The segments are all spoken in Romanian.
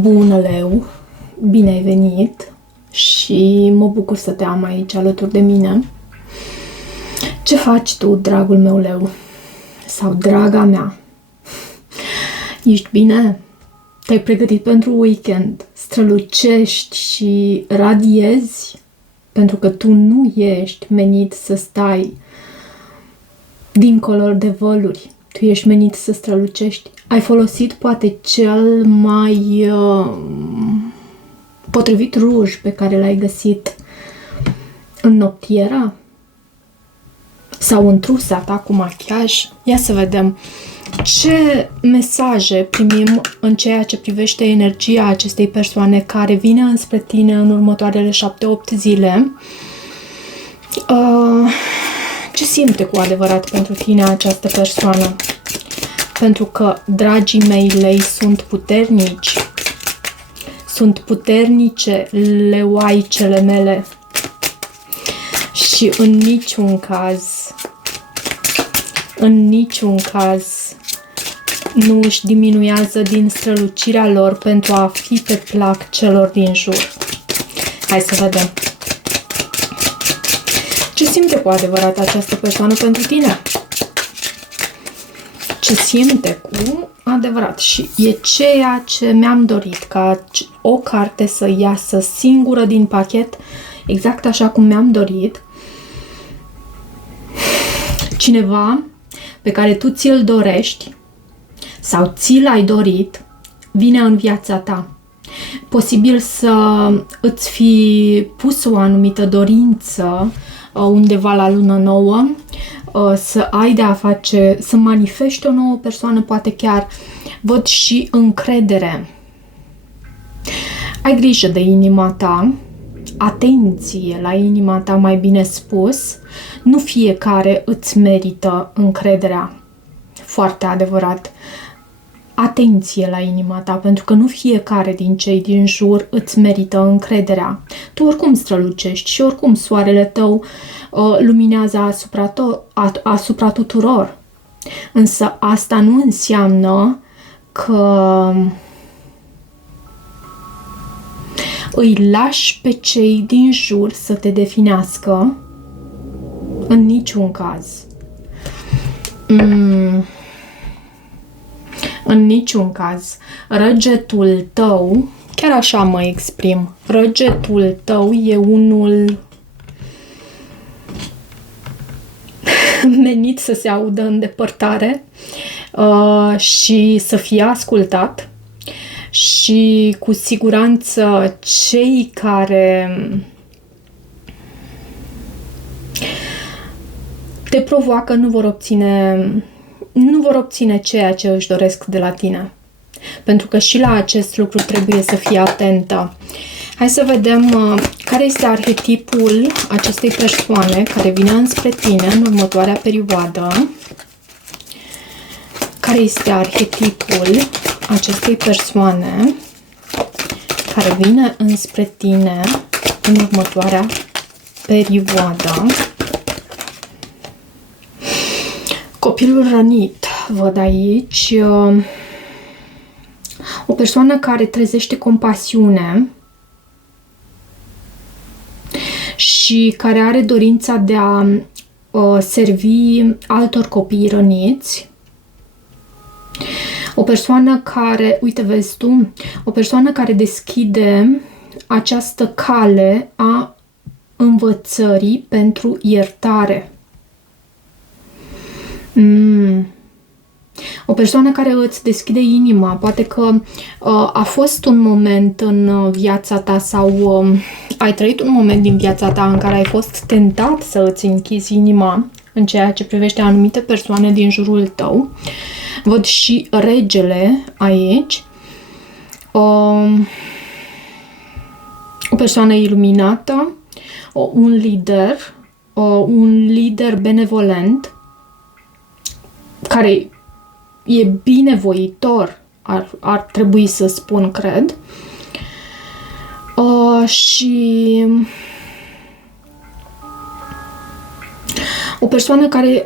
Bună, Leu! Bine ai venit și mă bucur să te am aici alături de mine. Ce faci tu, dragul meu Leu? Sau draga mea? Ești bine? Te-ai pregătit pentru weekend? Strălucești și radiezi? Pentru că tu nu ești menit să stai dincolo de văluri. Tu ești menit să strălucești. Ai folosit poate cel mai potrivit ruj pe care l-ai găsit în noptiera? Sau în trusa ta cu machiaj? Ia să vedem ce mesaje primim în ceea ce privește energia acestei persoane care vine înspre tine în următoarele 7-8 zile. Ce simte cu adevărat pentru tine această persoană? Pentru că, dragii mei lei, sunt puternici. Sunt puternice leoaicele mele. Și în niciun caz nu își diminuează din strălucirea lor pentru a fi pe plac celor din jur. Hai să vedem. Ce simte cu adevărat această persoană pentru tine? Ce simte cu adevărat? Și e ceea ce mi-am dorit, ca o carte să iasă singură din pachet, exact așa cum mi-am dorit. Cineva pe care tu ți-l dorești sau ți l-ai dorit vine în viața ta. Posibil să îți fi pus o anumită dorință undeva la lună nouă, să ai de a face, să manifesti o nouă persoană, poate chiar văd și încredere. Ai grijă de inima ta, atenție la inima ta, mai bine spus, nu fiecare îți merită încrederea. Foarte adevărat. Atenție la inima ta, pentru că nu fiecare din cei din jur îți merită încrederea. Tu oricum strălucești și oricum soarele tău luminează asupra tuturor. Însă asta nu înseamnă că îi lași pe cei din jur să te definească. În niciun caz. În niciun caz. Răgetul tău, chiar așa mă exprim, răgetul tău e unul menit să se audă în depărtare și să fie ascultat. Și cu siguranță cei care te provoacă nu vor obține ceea ce își doresc de la tine. Pentru că și la acest lucru trebuie să fii atentă. Hai să vedem care este arhetipul acestei persoane care vine înspre tine în următoarea perioadă. Care este arhetipul acestei persoane care vine înspre tine în următoarea perioadă. Copilul rănit, văd aici, o persoană care trezește compasiune și care are dorința de a servi altor copii răniți. O persoană care, uite vezi tu, o persoană care deschide această cale a învățării pentru iertare. O persoană care îți deschide inima, poate că a fost un moment în viața ta sau ai trăit un moment din viața ta în care ai fost tentat să îți închizi inima în ceea ce privește anumite persoane din jurul tău. Văd și regele aici. O persoană iluminată, un lider benevolent, care e binevoitor, ar trebui să spun, cred. Și o persoană care...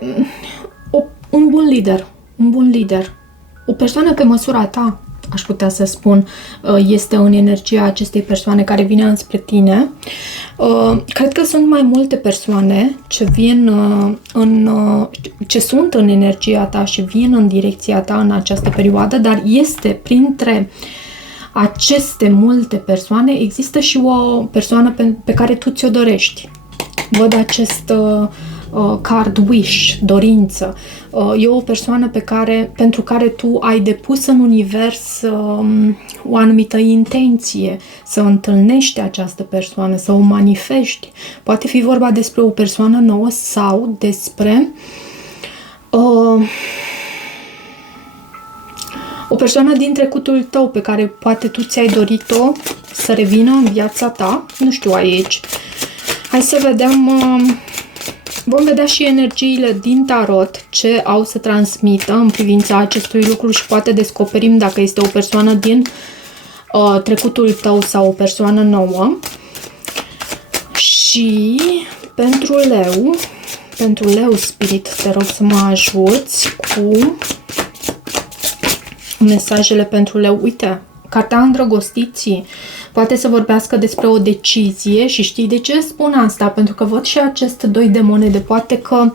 un bun lider. O persoană pe măsura ta. aș putea să spun, este în energia acestei persoane care vine înspre tine. Cred că sunt mai multe persoane ce vin ce sunt în energia ta și vin în direcția ta în această perioadă, dar este printre aceste multe persoane, există și o persoană pe care tu ți-o dorești. Văd acest card wish, dorință. E o persoană pentru care tu ai depus în univers o anumită intenție să întâlnești această persoană, să o manifesti. Poate fi vorba despre o persoană nouă sau despre o persoană din trecutul tău pe care poate tu ți-ai dorit-o să revină în viața ta. Nu știu aici. Hai să vedem. Vom vedea și energiile din tarot ce au să transmită în privința acestui lucru și poate descoperim dacă este o persoană din trecutul tău sau o persoană nouă. Și pentru leu, Spirit, te rog să mă ajuți cu mesajele pentru leu. Uite, cartea Îndrăgostiții poate să vorbească despre o decizie și știi de ce spun asta? Pentru că văd și acest 2 de monede. Poate că,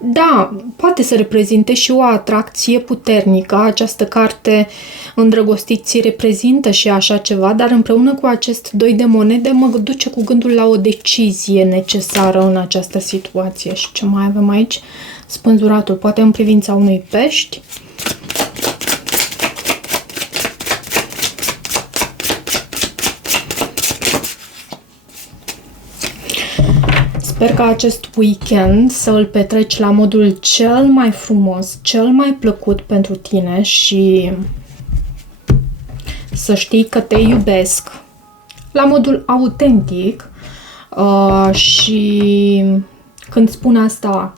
da, poate să reprezinte și o atracție puternică. Această carte Îndrăgostiții reprezintă și așa ceva, dar împreună cu acest 2 de monede mă duce cu gândul la o decizie necesară în această situație. Și ce mai avem aici? Spânzuratul, poate în privința unui pești. Sper că acest weekend să îl petreci la modul cel mai frumos, cel mai plăcut pentru tine și să știi că te iubesc la modul autentic și când spun asta,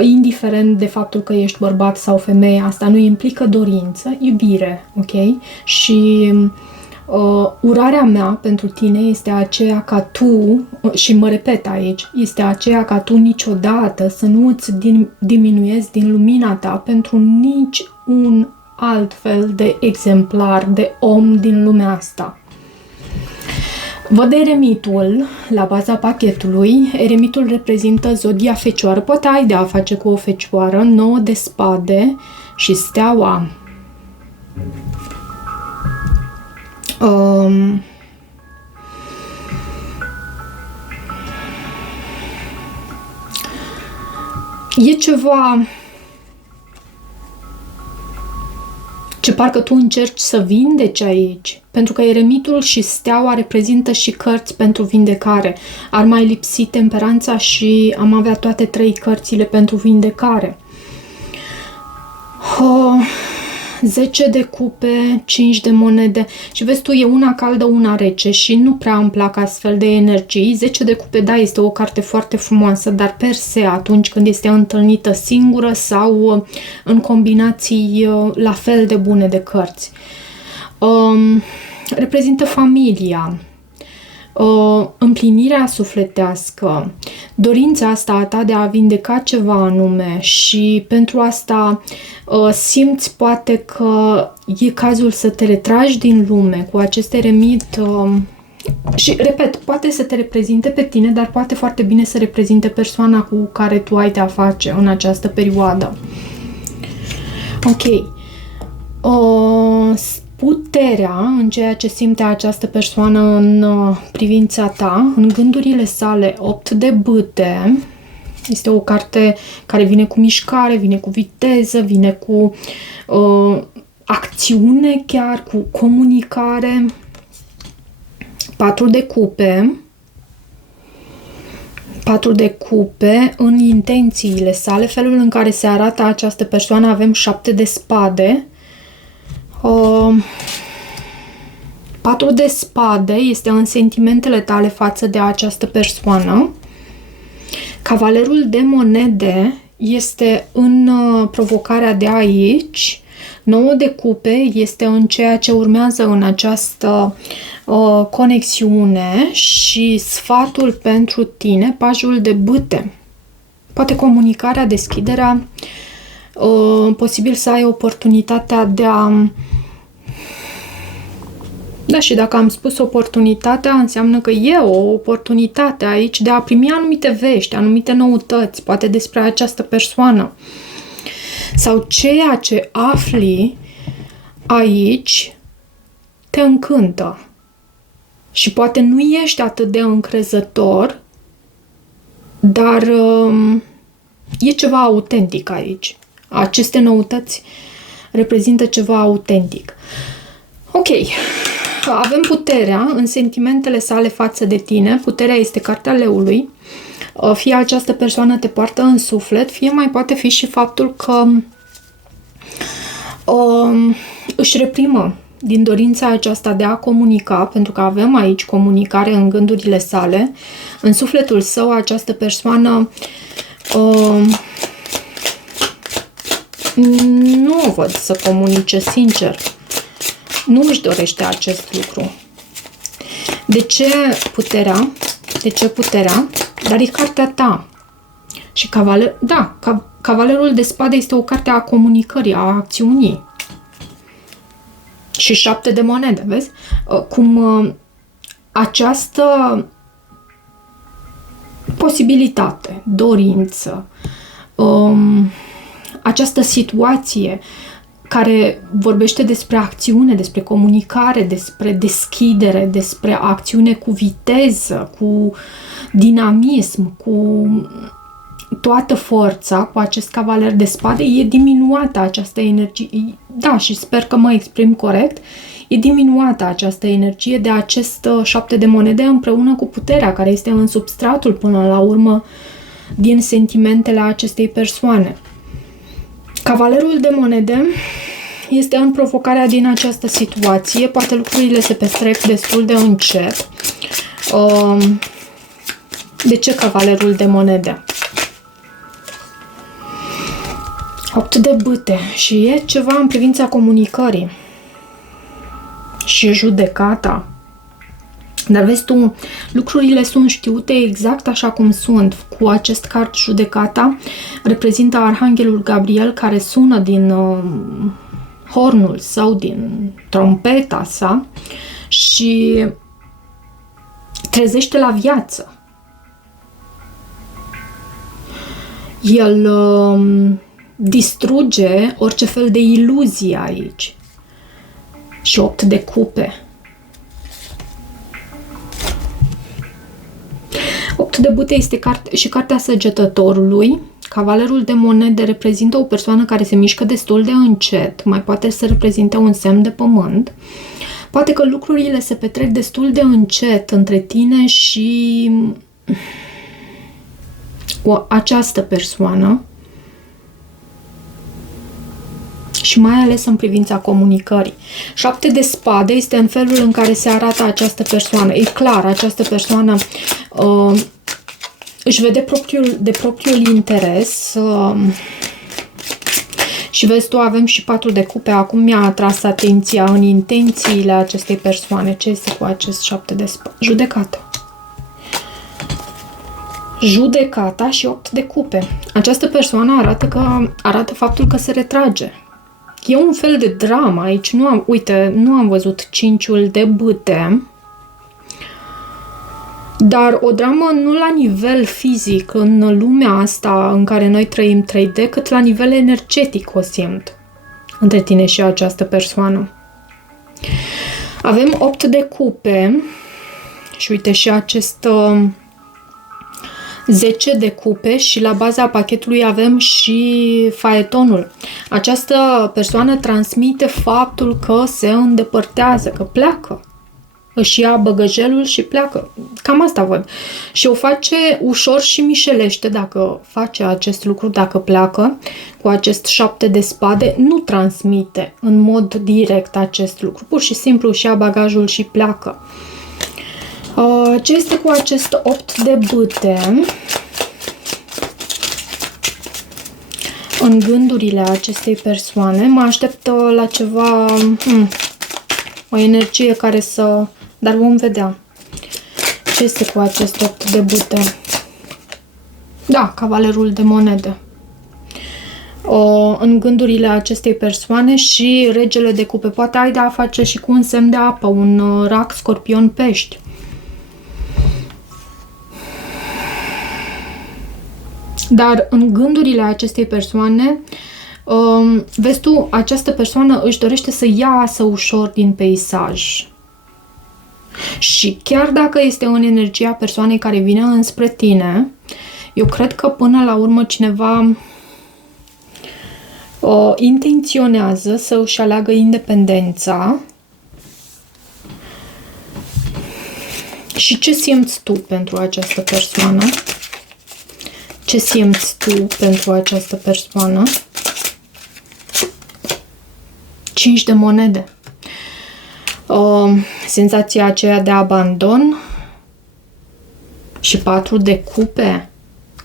indiferent de faptul că ești bărbat sau femeie, asta nu implică dorință, iubire, ok? Și urarea mea pentru tine este aceea ca tu, și mă repet aici, este aceea ca tu niciodată să nu îți diminuezi din lumina ta pentru nici un alt fel de exemplar de om din lumea asta. Văd eremitul la baza pachetului. Eremitul reprezintă zodia fecioară. Poate ai de a face cu o fecioară, 9 de spade și steaua. E ceva ce parcă tu încerci să vindeci aici, pentru că eremitul și steaua reprezintă și cărți pentru vindecare. Ar mai lipsi temperanța și am avea toate 3 cărțile pentru vindecare. 10 de cupe, 5 de monede și vezi tu, e una caldă, una rece și nu prea îmi plac astfel de energii. 10 de cupe, da, este o carte foarte frumoasă, dar per se atunci când este întâlnită singură sau în combinații la fel de bune de cărți. Reprezintă familia, împlinirea sufletească, dorința asta a ta de a vindeca ceva anume și pentru asta simți poate că e cazul să te retragi din lume cu acest eremit și, repet, poate să te reprezinte pe tine, dar poate foarte bine să reprezinte persoana cu care tu ai de-a face în această perioadă. Ok. Puterea în ceea ce simte această persoană în privința ta, în gândurile sale, 8 de bâte. Este o carte care vine cu mișcare, vine cu viteză, vine cu acțiune chiar, cu comunicare. 4 de cupe. 4 de cupe în intențiile sale, felul în care se arată această persoană. Avem 7 de spade. 4 de spade este în sentimentele tale față de această persoană. Cavalerul de monede este în provocarea de aici. 9 de cupe este în ceea ce urmează în această conexiune și sfatul pentru tine, pajul de bâte. Poate comunicarea, deschiderea, posibil să ai oportunitatea de a Da, și dacă am spus oportunitatea, înseamnă că e o oportunitate aici de a primi anumite vești, anumite noutăți, poate despre această persoană. Sau ceea ce afli aici te încântă. Și poate nu ești atât de încrezător, dar e ceva autentic aici. Aceste noutăți reprezintă ceva autentic. Ok. Avem puterea în sentimentele sale față de tine. Puterea este cartea leului. Fie această persoană te poartă în suflet, fie mai poate fi și faptul că își reprimă din dorința aceasta de a comunica, pentru că avem aici comunicare în gândurile sale. În sufletul său, această persoană nu o văd să comunice sincer. Nu își dorește acest lucru. De ce puterea? De ce puterea? Dar e cartea ta. Și cavalerul de spade este o carte a comunicării, a acțiunii. Și 7 de monede, vezi? Cum această posibilitate, dorință, această situație care vorbește despre acțiune, despre comunicare, despre deschidere, despre acțiune cu viteză, cu dinamism, cu toată forța, cu acest cavaler de spade, e diminuată această energie. Da, și sper că mă exprim corect. E diminuată această energie de acest 7 de monede împreună cu puterea care este în substratul până la urmă din sentimentele acestei persoane. Cavalerul de monede este în provocarea din această situație. Poate lucrurile se petrec destul de încet. De ce cavalerul de monede? 8 de bâte. Și e ceva în privința comunicării. Și judecata. Dar vezi tu, lucrurile sunt știute exact așa cum sunt. Cu acest card judecata reprezintă Arhanghelul Gabriel, care sună din hornul sau din trompeta sa și trezește la viață. El distruge orice fel de iluzie aici. Și 8 de cupe. 8 de bâte este și cartea săgetătorului. Cavalerul de monede reprezintă o persoană care se mișcă destul de încet. Mai poate să reprezinte un semn de pământ. Poate că lucrurile se petrec destul de încet între tine și această persoană. Și mai ales în privința comunicării. 7 de spade este în felul în care se arată această persoană. E clar, această persoană își vede propriul interes. Și vezi tu, avem și 4 de cupe. Acum mi-a atras atenția în intențiile acestei persoane. Ce este cu acest 7 de spade? Judecata. Judecata și 8 de cupe. Această persoană arată faptul că se retrage. E un fel de dramă aici. Nu am văzut 5-ul de bâte. Dar o dramă nu la nivel fizic, în lumea asta în care noi trăim 3D, cât la nivel energetic o simt între tine și această persoană. Avem 8 de cupe și uite și acest 10 de cupe și la baza pachetului avem și faetonul. Această persoană transmite faptul că se îndepărtează, că pleacă. Își ia băgăjelul și pleacă. Cam asta văd. Și o face ușor și mișelește dacă face acest lucru, dacă pleacă. Cu acest 7 de spade nu transmite în mod direct acest lucru. Pur și simplu își ia bagajul și pleacă. Ce este cu acest 8 de bâte în gândurile acestei persoane? Mă aștept la ceva, o energie care să... Dar vom vedea. Ce este cu acest 8 de bâte? Da, cavalerul de monede. în gândurile acestei persoane și regele de cupe poate ai de a face și cu un semn de apă, un rac, scorpion, pești. Dar în gândurile acestei persoane, vezi tu, această persoană își dorește să iasă ușor din peisaj. Și chiar dacă este în energia persoanei care vine înspre tine, eu cred că până la urmă cineva intenționează să își aleagă independența. Și ce simți tu pentru această persoană? Ce simți tu pentru această persoană? 5 de monede. Senzația aceea de abandon și 4 de cupe.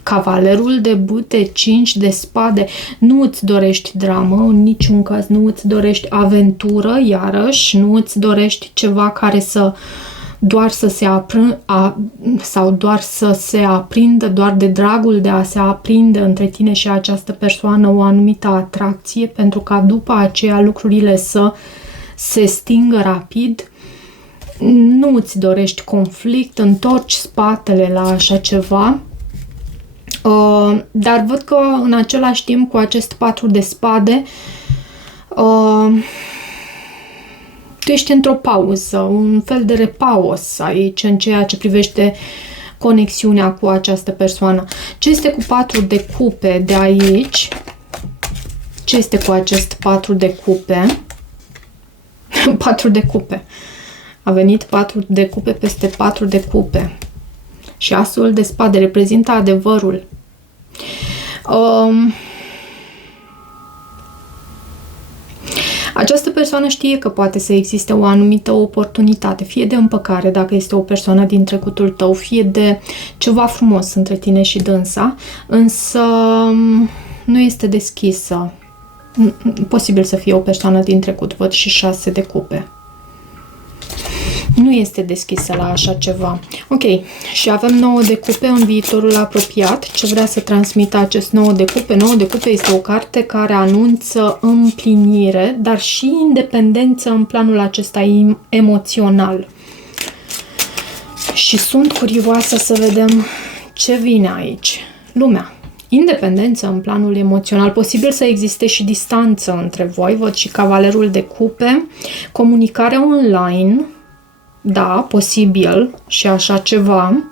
Cavalerul de bâte, 5 de spade. Nu îți dorești dramă, în niciun caz nu îți dorești aventură, iarăși, nu îți dorești ceva care să doar să se sau doar să se aprindă, doar de dragul de a se aprinde între tine și această persoană o anumită atracție, pentru ca după aceea lucrurile să se stingă rapid. Nu îți dorești conflict, întorci spatele la așa ceva. Dar văd că în același timp cu acest 4 de spade tu ești într-o pauză, un fel de repaus aici în ceea ce privește conexiunea cu această persoană. Ce este cu 4 de cupe de aici? Ce este cu acest 4 de cupe? 4 de cupe. A venit 4 de cupe peste 4 de cupe. Și asul de spade reprezintă adevărul. Această persoană știe că poate să existe o anumită oportunitate, fie de împăcare, dacă este o persoană din trecutul tău, fie de ceva frumos între tine și dânsa, însă nu este deschisă. Posibil să fie o persoană din trecut, văd și 6 de cupe. Nu este deschisă la așa ceva. Ok, și avem 9 de cupe în viitorul apropiat. Ce vrea să transmită acest 9 de cupe? 9 de cupe este o carte care anunță împlinire, dar și independență în planul acesta emoțional. Și sunt curioasă să vedem ce vine aici. Lumea. Independență în planul emoțional. Posibil să existe și distanță între voi. Văd și cavalerul de cupe. Comunicare online. Da, posibil și așa ceva.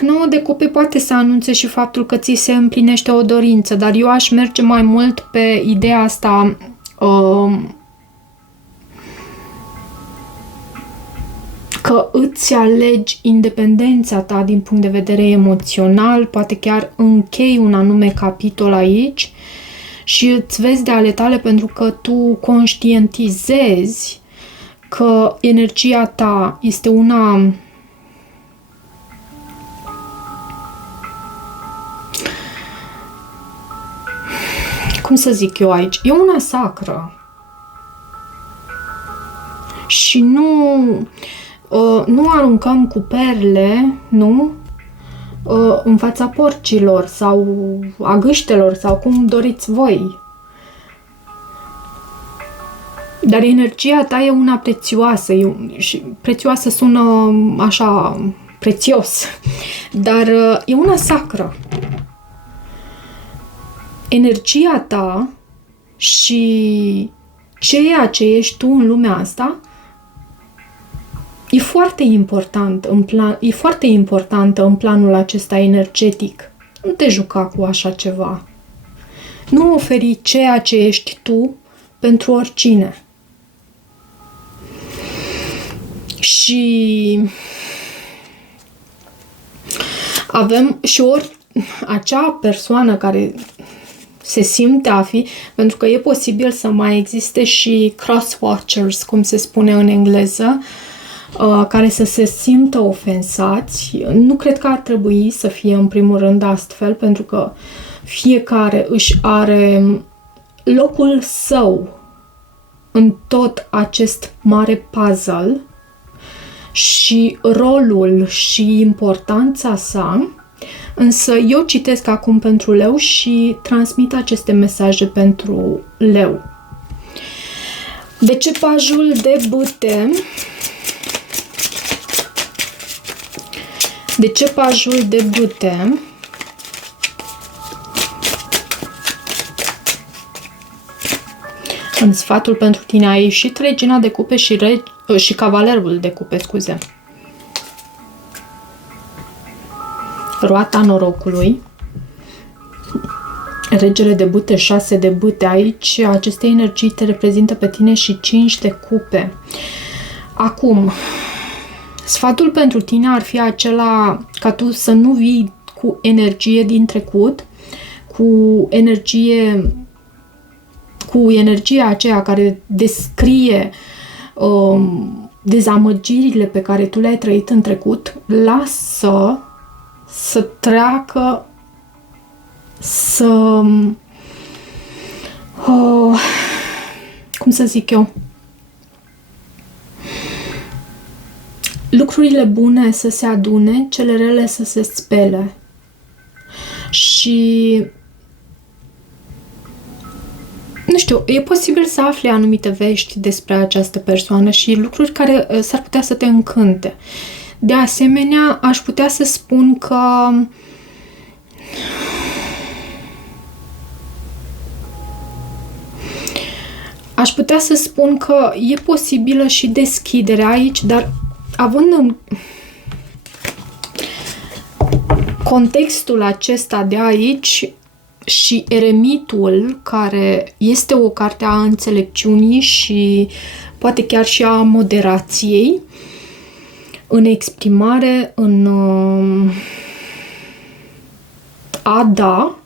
9 de cupe poate să anunțe și faptul că ți se împlinește o dorință, dar eu aș merge mai mult pe ideea asta că îți alegi independența ta din punct de vedere emoțional, poate chiar închei un anume capitol aici și îți vezi de ale tale pentru că tu conștientizezi că energia ta este una cum să zic eu aici, e una sacră și nu aruncăm cu perle, nu? În fața porcilor sau a gâștelor sau cum doriți voi. Dar energia ta e una prețioasă și prețioasă sună așa prețios, dar e una sacră. Energia ta și ceea ce ești tu în lumea asta e foarte importantă în planul acesta energetic. Nu te juca cu așa ceva. Nu oferi ceea ce ești tu pentru oricine. Și avem și acea persoană care se simte a fi, pentru că e posibil să mai existe și cross-watchers, cum se spune în engleză, care să se simtă ofensați. Nu cred că ar trebui să fie în primul rând astfel, pentru că fiecare își are locul său în tot acest mare puzzle și rolul și importanța sa, Însă eu citesc acum pentru leu și transmit aceste mesaje pentru leu. Decepajul de bâte. Decepajul de bâte. În sfatul pentru tine a ieșit regina de cupe și cavalerul de cupe, scuze. Roata norocului. Regele de bâte, 6 de bâte. Aici aceste energii te reprezintă pe tine și 5 de cupe. Acum, sfatul pentru tine ar fi acela ca tu să nu vii cu energie din trecut, cu energia aceea care descrie dezamăgirile pe care tu le-ai trăit în trecut. Lasă să treacă, cum să zic eu, lucrurile bune să se adune, cele rele să se spele. Și nu știu, e posibil să afli anumite vești despre această persoană și lucruri care s-ar putea să te încânte. De asemenea, aș putea să spun că e posibilă și deschiderea aici, dar având în contextul acesta de aici și eremitul, care este o carte a înțelepciunii și poate chiar și a moderației în exprimare, în a da,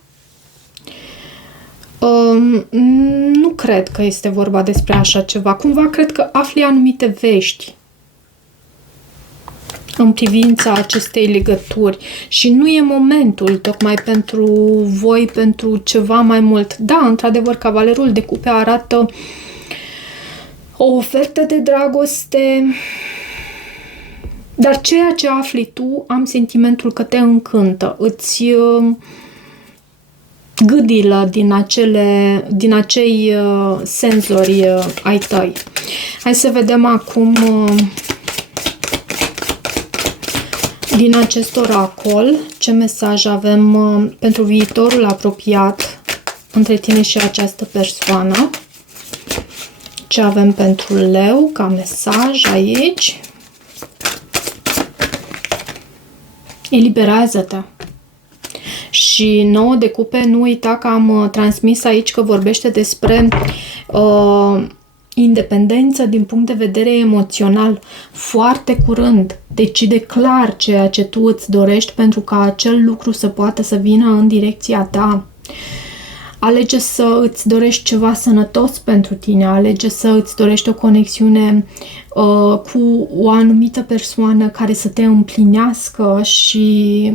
nu cred că este vorba despre așa ceva. Cumva cred că afli anumite vești în privința acestei legături și nu e momentul tocmai pentru voi, pentru ceva mai mult. Da, într-adevăr, cavalerul de cupe arată o ofertă de dragoste, dar ceea ce afli tu, am sentimentul că te încântă, îți gâdilă din acei senzori ai tăi. Hai să vedem acum din acest oracol ce mesaj avem pentru viitorul apropiat între tine și această persoană. Ce avem pentru leu ca mesaj aici? Eliberează-te. Și 9 de cupe, nu uita că am transmis aici că vorbește despre independență din punct de vedere emoțional. Foarte curând, decide clar ceea ce tu îți dorești pentru ca acel lucru să poată să vină în direcția ta. Alege să îți dorești ceva sănătos pentru tine, alege să îți dorești o conexiune cu o anumită persoană care să te împlinească și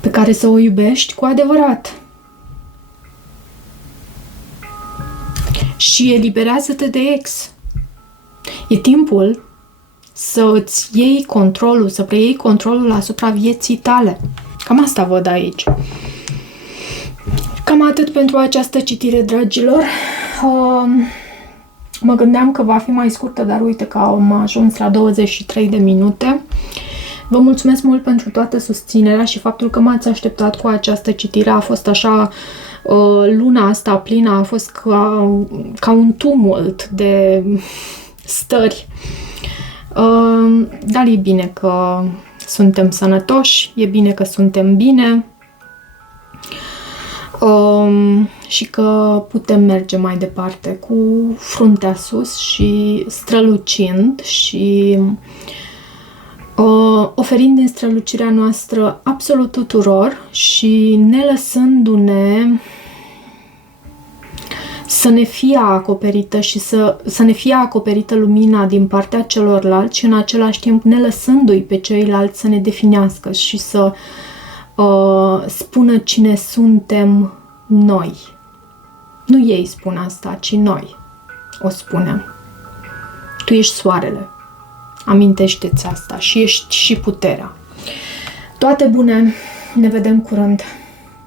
pe care să o iubești cu adevărat. Și eliberează-te de ex. E timpul să îți iei controlul, să preiei controlul asupra vieții tale. Cam asta văd aici. Cam atât pentru această citire, dragilor. Mă gândeam că va fi mai scurtă, dar uite că am ajuns la 23 de minute. Vă mulțumesc mult pentru toată susținerea și faptul că m-ați așteptat cu această citire. A fost așa, luna asta plină a fost ca un tumult de stări. Dar e bine că suntem sănătoși, e bine că suntem bine și că putem merge mai departe cu fruntea sus și strălucind și oferind din strălucirea noastră absolut tuturor și ne lăsându-ne să ne fie acoperită și să ne fie acoperită lumina din partea celorlalți și în același timp ne lăsându-i pe ceilalți să ne definească și să spună cine suntem noi. Nu ei spun asta, ci noi o spunem. Tu ești soarele. Amintește-ți asta și ești și puterea. Toate bune! Ne vedem curând!